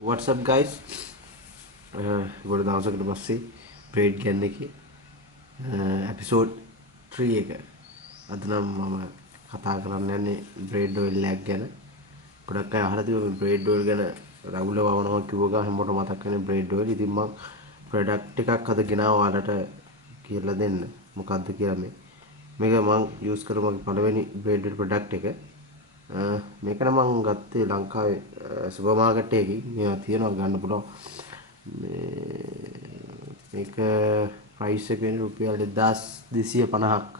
What's up guys? ගොඩ දවසකට පස්සේ බ්‍රේඩ් ගන්න එකේ එපිසෝඩ් 3 එක. අද නම් මම කතා කරන්න යන්නේ බ්‍රේඩ් ඔයිල් එකක් ගැන. ගොඩක් අය අහලා තිබුණා බ්‍රේඩ් ඔයිල් ගැන රවුල වවනවා කිව්ව ගමන් හැමෝටම මතක් වෙන්නේ බ්‍රේඩ් ඔයිල්. ඉතින් මම ප්‍රොඩක්ට් එකක් අද ගෙනාවා ඔයාලට කියලා දෙන්න. මොකද්ද කියලා මේක මම යූස් කරපු මගේ පළවෙනි බ්‍රේඩ් ඔයිල් ප්‍රොඩක්ට් එක. මේක නම් මම ගත්තේ ලංකාවේ සුපර් මාකට් එකකින්. මේවා තියෙනවා ගන්න පුළුවන්. මේක ප්‍රයිස් එක වෙන්නේ රුපියල් 2250ක්.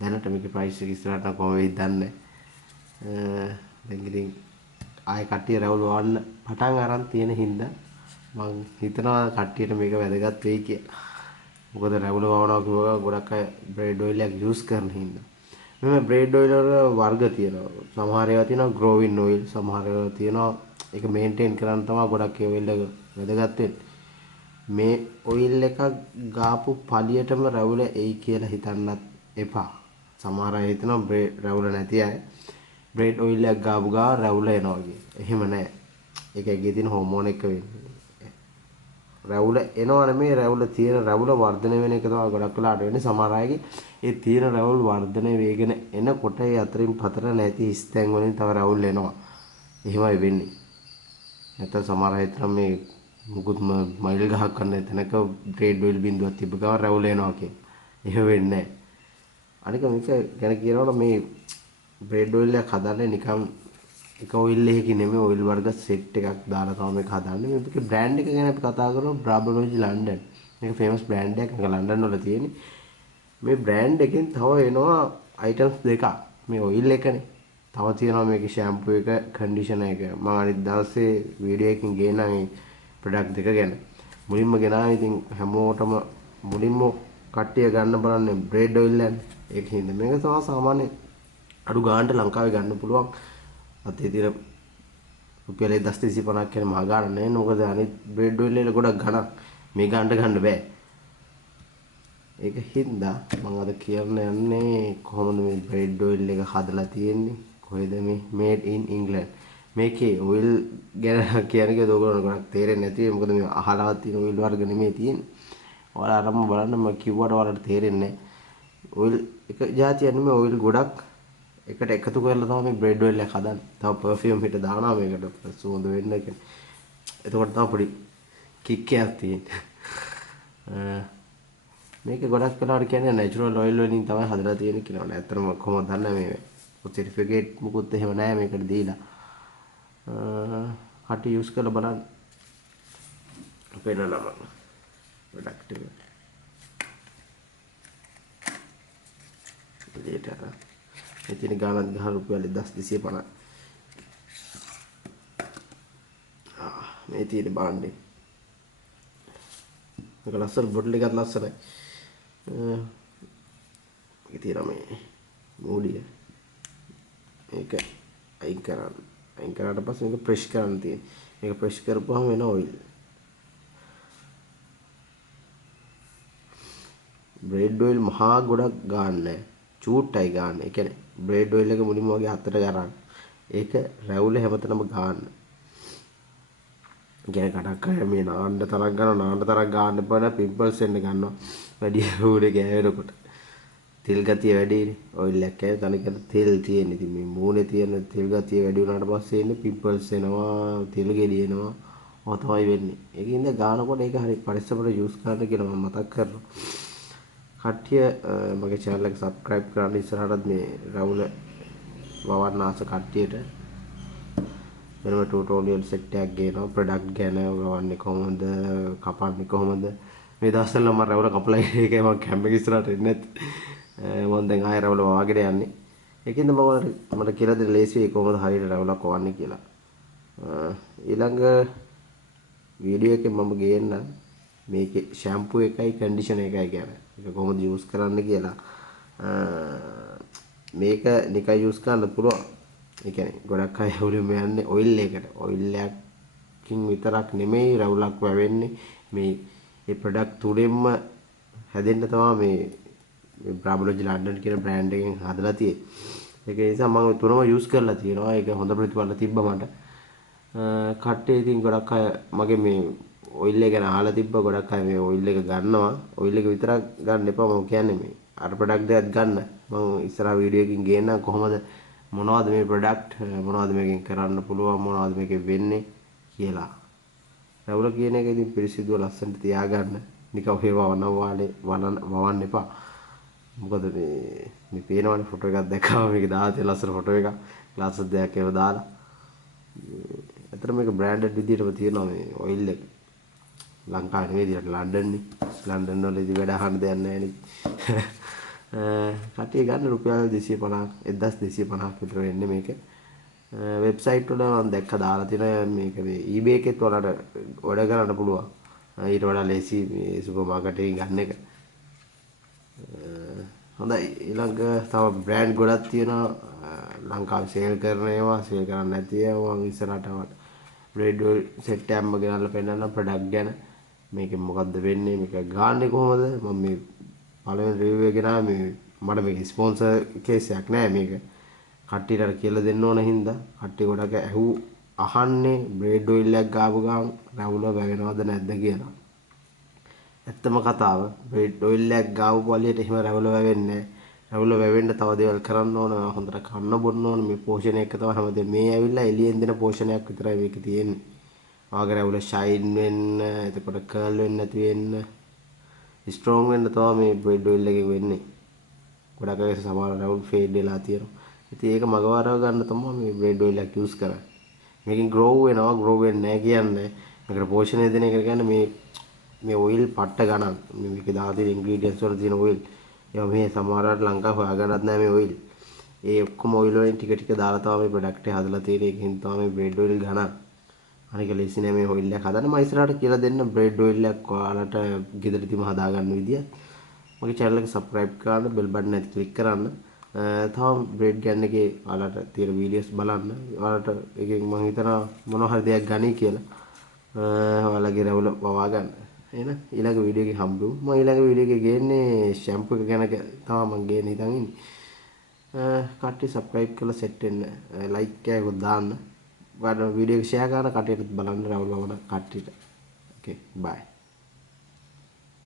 දැනට මේකේ ප්‍රයිස් එක ඉස්සරහට නම් කොහොම වෙයිද දන්නේ නැහැ. දැන් ඉතින් ආයෙ කට්ටිය රැවුල් වවන්න පටන් අරන් තියෙන හින්දා මම හිතනවා කට්ටියට මේක වැදගත් වෙයි කියලා. මොකද රැවුල වවනවා කිව්වම ගොඩක් අය බ්‍රේඩ් ඔයිල් එකක් යූස් කරන හින්දා. මේ බ්‍රේඩ් ඔයිල් වල වර්ග තියෙනවා. සමහර ඒවා තියෙනවා ග්‍රෝවින් ඔයිල්, සමහර ඒවා තියෙනවා ඒක මේන්ටේන් කරන්න තමයි ගොඩක් ඒ ඔයිල් එක වැදගත් වෙන්නේ. මේ ඔයිල් එකක් ගාපු පළියටම රැවුල එයි කියලා හිතන්නත් එපා. සමහර අය හිතනවා රැවුල නැති අය බ්‍රේඩ් ඔයිල් එකක් ගාපු ගා රැවුල එනවා කියලා. එහෙම නැහැ. ඒක ඇගේ තියෙන හෝමෝන් එක වෙන්නේ. රැවුල එනවා නෙමෙයි රැවුල වර්ධනය වෙන එක තමයි ගොඩක් වෙලාට වෙන්නේ. සමහර අයගේ ඒ තියෙන රැවුල් වර්ධනය වේගෙන එනකොට ඒ අතරින් පතර නැති හිස්තැන් වලින් තව රැවුල් එනවා. එහෙමයි වෙන්නේ. නැත්නම් සමහර අය හිතන මේ මුකුත් මයිල් ගහක් ගන්න තැනක බ්‍රේඩ් ඔයිල් බින්දුවක් තිබ්බ ගමන් රැවුල එනවා කියලා. එහෙම වෙන්නේ නැහැ. අනික මේක ගැන කියනකොට මේ බ්‍රේඩ් ඔයිල් එක හදන්නේ නිකන් එක ඔයිල් එකකින් නෙමෙයි ඔයිල් වර්ග සෙට් එකක් දාලා තමයි මේක හදන්නේ. මේකේ බ්‍රෑන්ඩ් එක ගැන අපි කතා කරමු Brabology London. මේක ෆේමස් බ්‍රෑන්ඩ් එකක්. මේක ලන්ඩන් වල තියෙන්නේ. මේ බ්‍රෑන්ඩ් එකෙන් තව එනවා අයිටම්ස් දෙකක්. මේ ඔයිල් එකනේ. තව තියෙනවා මේකේ ෂැම්පූ එක, කන්ඩිෂනර් එක. මම අනිත් දවසේ වීඩියෝ එකකින් ගේනවා මේ ප්‍රොඩක්ට් දෙක ගැන. මුලින්ම ගෙනාවා ඉතින් හැමෝටම මුලින්ම කට්ටිය ගන්න බලන්නේ බ්‍රේඩ් ඔයිල් එකනේ. ඒකින්ද මේක තමයි සාමාන්‍ය අඩු ගානට ලංකාවේ ගන්න පුළුවන්. අතේ තියෙන රුපියල් 1250ක් කියන මහා ගාන නේ. මොකද අනිත් බ්‍රේඩ් ඔයිල් වල ගොඩක් ගණන් මේ ගානට ගන්න බෑ. ඒක හින්දා මම අද කියන්න යන්නේ කොහොමද මේ බ්‍රේඩ් ඔයිල් එක හදලා තියෙන්නේ. කොහෙද මේ මේඩ් ඉන් ඉංග්ලන්ඩ්. මේකේ ඔයිල් ගැන කියන්නේ ඔයගොල්ලෝ ගොඩක් තේරෙන්නේ නැති. මොකද මේ අහලවත් තියෙන ඔයිල් වර්ග නෙමෙයි තියෙන්නේ. ඔයාලා අරම බලන්න මම කිව්වට ඔයාලට තේරෙන්නේ නැහැ. ඔයිල් එක જાතියක් නෙමෙයි ඔයිල් ගොඩක් එකට එකතු කරලා තමයි මේ බ්‍රේඩ් ඔයිල් එක හදන්නේ. තව පර්ෆියුම් හිට දානවා මේකට සුවඳ වෙන්න එක. එතකොට තමයි පොඩි කික් එකක් තියෙන්නේ. මේක ගොඩක් වෙලාවට කියන්නේ නැචරල් ඔයිල් වලින් තමයි හදලා තියෙන්නේ කියලා. ඇත්තටම කොහොමද දන්නේ මේ සර්ටිෆිකේට් මුකුත් එහෙම නැහැ මේකට දීලා. කටි යූස් කරලා බලන්න. අපේ නම ප්‍රොඩක්ට් එක. ඉතින් මේ තියෙන ගානක් ගහ රුපියල් 1250. මේ තියෙන බාණ්ඩේ. මේක ලස්සන බොටල් එකක් ලස්සනයි. මේක තියෙන මේ මූඩිය. මේක අයින් කරාට පස්සේ මේක ප්‍රෙස් කරන්න තියෙන. මේක ප්‍රෙස් කරපුවාම වෙන ඔයිල්. බ්‍රේඩ් ඔයිල් මහා ගොඩක් ගන්න නැහැ. චූට්ටයි ගන්න. ඒ කියන්නේ බ්‍රේඩ් ඔයිල් එක මුලින්ම වගේ හතර ගන්න. ඒක රැවුල හැමතැනම ගන්න. ගැන කඩක් අය මේ නාන්න තරක් ගන්න බෑ පිම්පල්ස් එන්න ගන්නවා. වැඩි උඩේ ගෑවෙනකොට. තෙල් ගතිය වැඩිනේ. ඔයිල් එකක් කෑවේ තනිකර තෙල් තියෙන. ඉතින් මේ මූණේ තියෙන තෙල් ගතිය වැඩි වුණාට පස්සේ එන්නේ පිම්පල්ස් එනවා, තෙල් ගෙඩි එනවා. ඔය තමයි වෙන්නේ. ඒකින්ද ගානකොට ඒක හරි පරිස්සමට යූස් කරන්න කියලා මම මතක් කරනවා. කට්ටිය මගේ channel එක subscribe කරන්න ඉස්සරහටත් මේ රවුල වවන්න ආස කට්ටියට වෙනම tutorial set එකක් ගේනවා product ගැන වවන්නේ කොහොමද කපන්නේ කොහොමද මේ දවස්වල මම රවුල කපලා ඒකේ මම කැම්ප් එක ඉස්සරහට එන්නේ මම දැන් ආයෙ රවුල වවාගෙන යන්නේ ඒකින්ද මට කියලා දෙන්න ලේසියි කොහොමද හරියට රවුලක් වවන්නේ කියලා ඊළඟ වීඩියෝ එකේ මම ගේන්නම් මේකේ ෂැම්පූ එකයි කන්ඩිෂනර් එකයි කියන්නේ ඒක කොහොමද යූස් කරන්න කියලා මේක නිකන් යූස් කරන්න පුළුවන්. ඒ කියන්නේ ගොඩක් අය උලිම යන්නේ ඔයිල් එකට. ඔයිල් එකකින් විතරක් නෙමෙයි රවුලක් වැවෙන්නේ. මේ ප්‍රොඩක්ට් තුනෙන්ම හැදෙන්න තමයි මේ Brabology London කියන බ්‍රෑන්ඩ් එකෙන් හදලා තියෙන්නේ. ඒක නිසා මම තුනම යූස් කරලා තියෙනවා. ඒක හොඳ ප්‍රතිඵල තිබ්බා මට. කට්ටිය ඉතින් ගොඩක් අය මගේ මේ ඔයිල් එක ගැන අහලා තිබ්බ ගොඩක් අය මේ ඔයිල් එක ගන්නවා. ඔයිල් එක විතරක් ගන්න එපා මම කියන්නේ මේ අර ප්‍රොඩක්ට් එකත් ගන්න. මම ඉස්සරහ වීඩියෝ එකකින් ගේන්නම් කොහොමද මොනවද මේ ප්‍රොඩක්ට් මොනවද මේකෙන් කරන්න පුළුවන් මොනවද මේකෙන් වෙන්නේ කියලා. රැවුල කියන එක ඉතින් පිරිසිදුව ලස්සනට තියාගන්න. නිකන් ඒවා වවන්න එපා. මොකද මේ පේනවනේ ෆොටෝ එකක් දැක්කම මේක දාලා තියෙන ලස්සන ෆොටෝ එකක්. ග්ලාස් දෙකක් ඒවා දාලා. ඇත්තට මේක බ්‍රෑන්ඩඩ් විදියටම තියෙනවා මේ ඔයිල් එක. ලංකාවේ නෙවෙයි දිහට ලන්ඩන් නේ. ලන්ඩන් වල ඉතින් වැඩ අහන්න දෙයක් නැහැ නේ. කට්ටිය ගන්න රුපියල් 250 1250ක් විතර වෙන්නේ මේක. වෙබ්සයිට් වල මම දැක්ක දාලා තියෙන මේක මේ eBay එකෙත් වලට ඔඩර් කරන්න පුළුවන්. ඊට වඩා ලේසි මේ සුපර් මාකට් එකේ ගන්න එක. හොඳයි ඊළඟ තව බ්‍රෑන්ඩ් ගොඩක් තියෙනවා ලංකාවේ සේල් කරන ඒවා සේල් කරන්නේ නැති ඒවා මම ඉස්සරහට බ්‍රෙඩ් ඔයිල් සෙට් එකක්ම ගෙනල්ලා පෙන්නන්න ප්‍රොඩක්ට් ගැන මේකෙන් මොකද්ද වෙන්නේ මේක ගාන්නේ කොහොමද මම මේ පළවෙනි රිවිව් එක ගෙනා මේ මට මේක ස්පොන්සර් කේස් එකක් නෑ මේක කට්ටියට අර කියලා දෙන්න ඕන හින්දා කට්ටිය ගොඩක් අහන්නේ බ්‍රෙඩ් ඔයිල් එකක් ගාපු ගමන් රැවුල වැවෙනවද නැද්ද කියලා ඇත්තම කතාව බ්‍රෙඩ් ඔයිල් එකක් ගාපු පළියට එහෙම රැවුල වැවෙන්නේ නැහැ රැවුල වැවෙන්න තව දේවල් කරන්න ඕන හොඳට කන්න බොන්න ඕන මේ පෝෂණය එක තමයි හැමදේම මේ ඇවිල්ලා එළියෙන් දෙන පෝෂණයක් විතරයි මේකේ තියෙන්නේ ආගේ රැවුල ෂයින් වෙන්න එතකොට කර්ල් වෙන්න නැති වෙන්න ස්ට්‍රෝං වෙන්න තමයි මේ බ්‍රෙඩ් ඔයිල් එකෙන් වෙන්නේ ගොඩක් අය සමහර රැවුල් ෆේඩ් වෙලා තියෙනවා ඉතින් ඒක මගවරව ගන්න තමයි මේ බ්‍රෙඩ් ඔයිල් එක යූස් කරන්නේ මේකෙන් ග්‍රෝ වෙනවා ග්‍රෝ වෙන්නේ නැහැ කියන්නේ මේකට පෝෂණය දෙන එක කියන්නේ මේ ඔයිල් පට්ට ගණන් මේකේ දාලා තියෙන ඉන්ග්‍රීඩියන්ට්ස් වල තියෙන ඔයිල් ඒවා මේ සමහරවට ලංකාව හොයාගන්නත් නැහැ මේ ඔයිල් ඒ ඔක්කොම ඔයිල් වලින් ටික ටික දාලා තමයි මේ ප්‍රොඩක්ට් එක හදලා තියෙන්නේ ඒකෙන් තමයි මේ බ්‍රෙඩ් ඔයිල් ගණන් අනික ලේසි නෑ මේ ඔයිල් එක හදන්න මම ඉස්සරහට කියලා දෙන්න බ්‍රෙඩ් ඔයිල් එකක් ඔයාලට ගෙදරදීම හදාගන්න විදිය මගේ channel එක subscribe කරන්න bell button එක click කරන්න තව බ්‍රෙඩ් ගන්න එකේ ඔයාලට තියෙන වීඩියෝස් බලන්න ඔයාලට එකෙන් මම හිතනවා මොනවා හරි දෙයක් ගනී කියලා ඔයාලගේ රැවුල වවා ගන්න එහෙනම් ඊළඟ වීඩියෝ එකේ හම්බෙමු මම ඊළඟ වීඩියෝ එකේ ගේන්නේ ෂැම්පූ එක ගැන තමයි මම ගේන්න හිතන් ඉන්නේ කට්ටිය subscribe කරලා set වෙන්න like එකක් දාන්න ඔයාලා වීඩියෝ එක share කරන කට්ටියට බලන්න රැවුල වවන කට්ටියට okay bye